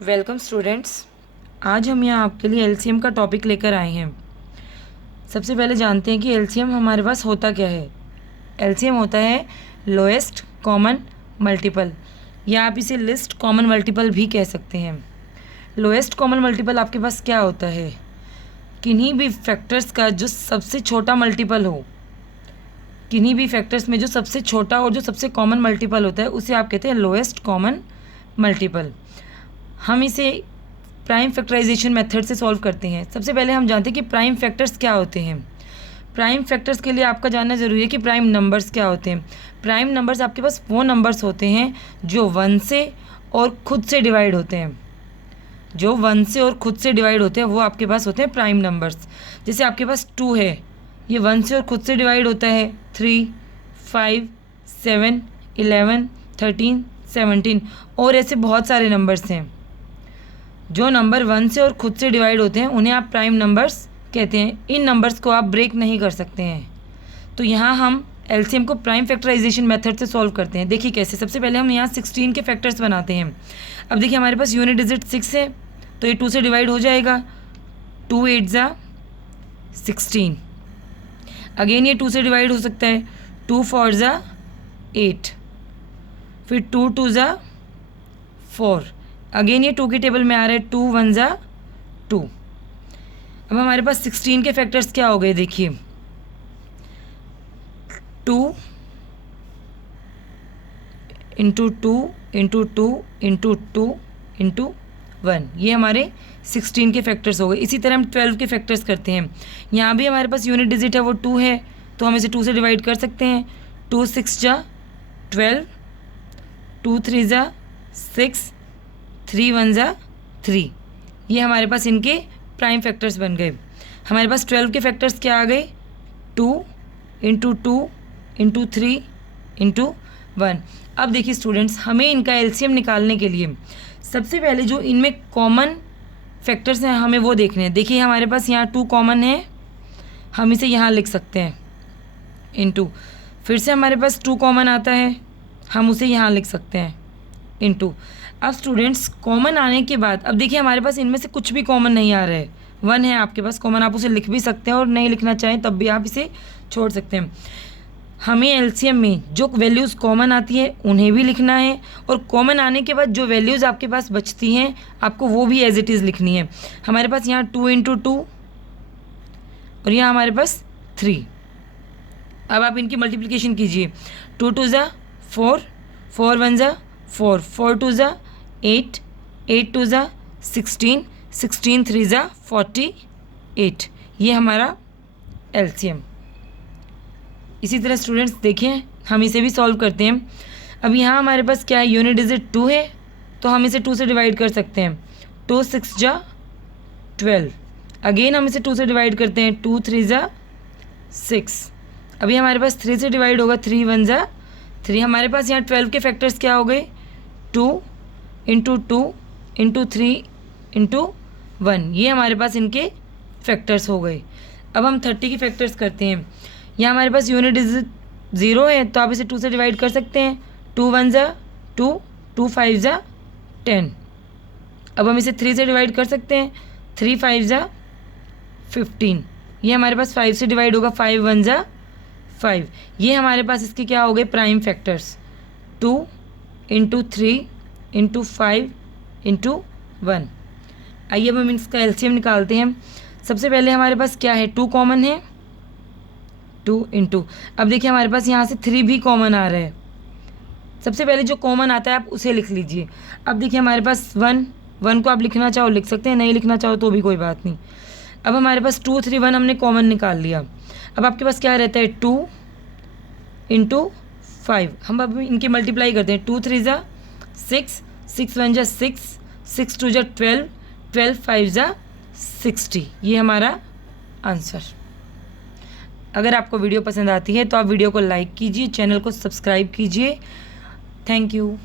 Welcome students. आज हम यहाँ आपके लिए एलसीएम का टॉपिक लेकर आए हैं। सबसे पहले जानते हैं कि एलसीएम हमारे पास होता क्या है। एलसीएम होता है लोएस्ट कॉमन मल्टीपल, या आप इसे लिस्ट कॉमन मल्टीपल भी कह सकते हैं। लोएस्ट कॉमन मल्टीपल आपके पास क्या होता है? किन्हीं भी फैक्टर्स का जो सबसे छोटा मल्टीपल हो, किन्हीं भी फैक्टर्स में जो सबसे छोटा और जो सबसे कॉमन मल्टीपल होता है उसे आप कहते हैं लोएस्ट कॉमन मल्टीपल। हम इसे प्राइम फैक्टराइजेशन मेथड से सॉल्व करते हैं। सबसे पहले हम जानते हैं कि प्राइम फैक्टर्स क्या होते हैं। प्राइम फैक्टर्स के लिए आपका जानना ज़रूरी है कि प्राइम नंबर्स क्या होते हैं। प्राइम नंबर्स आपके पास वो नंबर्स होते हैं जो 1 से और खुद से डिवाइड होते हैं। जो 1 से और खुद से डिवाइड होते हैं वो आपके पास होते हैं प्राइम नंबर्स। जैसे आपके पास 2 है, ये 1 से और खुद से डिवाइड होता है। 3, 5, 7, 11, 13, 17 और ऐसे बहुत सारे नंबर्स हैं। जो नंबर 1 से और खुद से डिवाइड होते हैं उन्हें आप प्राइम नंबर्स कहते हैं। इन नंबर्स को आप ब्रेक नहीं कर सकते हैं। तो यहाँ हम एलसीएम को प्राइम फैक्टराइजेशन मेथड से सॉल्व करते हैं। देखिए कैसे। सबसे पहले हम यहाँ 16 के फैक्टर्स बनाते हैं। अब देखिए हमारे पास यूनिट डिजिट 6 है, तो ये 2 से डिवाइड हो जाएगा। 2 8 ज़ा 16। अगेन ये 2 से डिवाइड हो सकता है। 2 4 ज़ा 8, फिर 2 2 ज़ा 4। अगेन ये 2 की टेबल में आ रहा है। 2 1 ज़ा 2। अब हमारे पास 16 के फैक्टर्स क्या हो गए देखिए। 2 इंटू 2 इंटू 2 इंटू 2 इंटू 1, ये हमारे 16 के फैक्टर्स हो गए। इसी तरह हम 12 के फैक्टर्स करते हैं। यहाँ भी हमारे पास यूनिट डिजिट है वो 2 है, तो हम इसे 2 से डिवाइड कर सकते हैं। 2 6 ज़ा 12, 2 3 ज़ा 6, 3 1 ज़ा 3। ये हमारे पास इनके प्राइम फैक्टर्स बन गए। हमारे पास 12 के फैक्टर्स क्या आ गए? 2 इंटू 2 इंटू 3 इंटू 1। अब देखिए स्टूडेंट्स, हमें इनका एलसीएम निकालने के लिए सबसे पहले जो इनमें कॉमन फैक्टर्स हैं हमें वो देखने हैं। देखिए हमारे पास यहाँ 2 कॉमन है, हम इसे यहाँ लिख सकते हैं इंटू। फिर से हमारे पास 2 कॉमन आता है, हम उसे यहाँ लिख सकते हैं इंटू। अब स्टूडेंट्स कॉमन आने के बाद अब देखिए हमारे पास इनमें से कुछ भी कॉमन नहीं आ रहा है। 1 है आपके पास कॉमन, आप उसे लिख भी सकते हैं और नहीं लिखना चाहें तब भी आप इसे छोड़ सकते हैं। हमें एलसीएम में जो वैल्यूज़ कॉमन आती है उन्हें भी लिखना है, और कॉमन आने के बाद जो वैल्यूज़ आपके पास बचती हैं आपको वो भी एज इट इज़ लिखनी है। हमारे पास यहाँ 2 इंटू 2 और यहाँ हमारे पास 3। अब आप इनकी मल्टीप्लिकेशन कीजिए। 2 2 ज़ा 4, 4 1 ज़ा 4, 4 2 ज़ा 8, 8 2 ज़ा 16, 16 3 ज़ा 48। ये हमारा एलसीएम। इसी तरह स्टूडेंट्स देखिए हम इसे भी सॉल्व करते हैं। अब यहाँ हमारे पास क्या है? यूनिट डिजिट 2 है, तो हम इसे 2 से डिवाइड कर सकते हैं। 2 6 ज़ा 12। अगेन हम इसे 2 से डिवाइड करते हैं। 2 3 ज़ा 6। अभी हमारे पास 3 से डिवाइड होगा। 3 1 ज़ा 3। हमारे पास यहाँ 12 के फैक्टर्स क्या हो गए? 2 इंटू 2 इंटू 3 इंटू 1। ये हमारे पास इनके फैक्टर्स हो गए। अब हम 30 के फैक्टर्स करते हैं। यहाँ हमारे पास यूनिट डिजिट 0 है, तो आप इसे 2 से डिवाइड कर सकते हैं। 2 1 ज़ा 2, 2 5 ज़ा 10। अब हम इसे 3 से डिवाइड कर सकते हैं। 3 5 ज़ा 15। ये हमारे पास 5 से डिवाइड होगा। 5 1 ज़ा 5। ये हमारे पास इसके क्या हो गए? Prime factors. 2 into 3 into 5 into 1। आइए अब हम इसका एलसीएम निकालते हैं। सबसे पहले हमारे पास क्या है? 2 कॉमन है। 2 इंटू, अब देखिए हमारे पास यहाँ से 3 भी कॉमन आ रहा है। सबसे पहले जो कॉमन आता है आप उसे लिख लीजिए। अब देखिए हमारे पास 1 को आप लिखना चाहो लिख सकते हैं, नहीं लिखना चाहो तो भी कोई बात नहीं। अब हमारे पास 2 3 1 हमने कॉमन निकाल लिया। अब आपके पास क्या रहता है? 2 इंटू 5। हम अब इनकी मल्टीप्लाई करते हैं। 2 3 ज़ा 6, 6 1 ज़ा 6, 6 2 ज़ा 12, 12 5 ज़ा 60। ये हमारा आंसर। अगर आपको वीडियो पसंद आती है तो आप वीडियो को लाइक कीजिए, चैनल को सब्सक्राइब कीजिए। Thank you.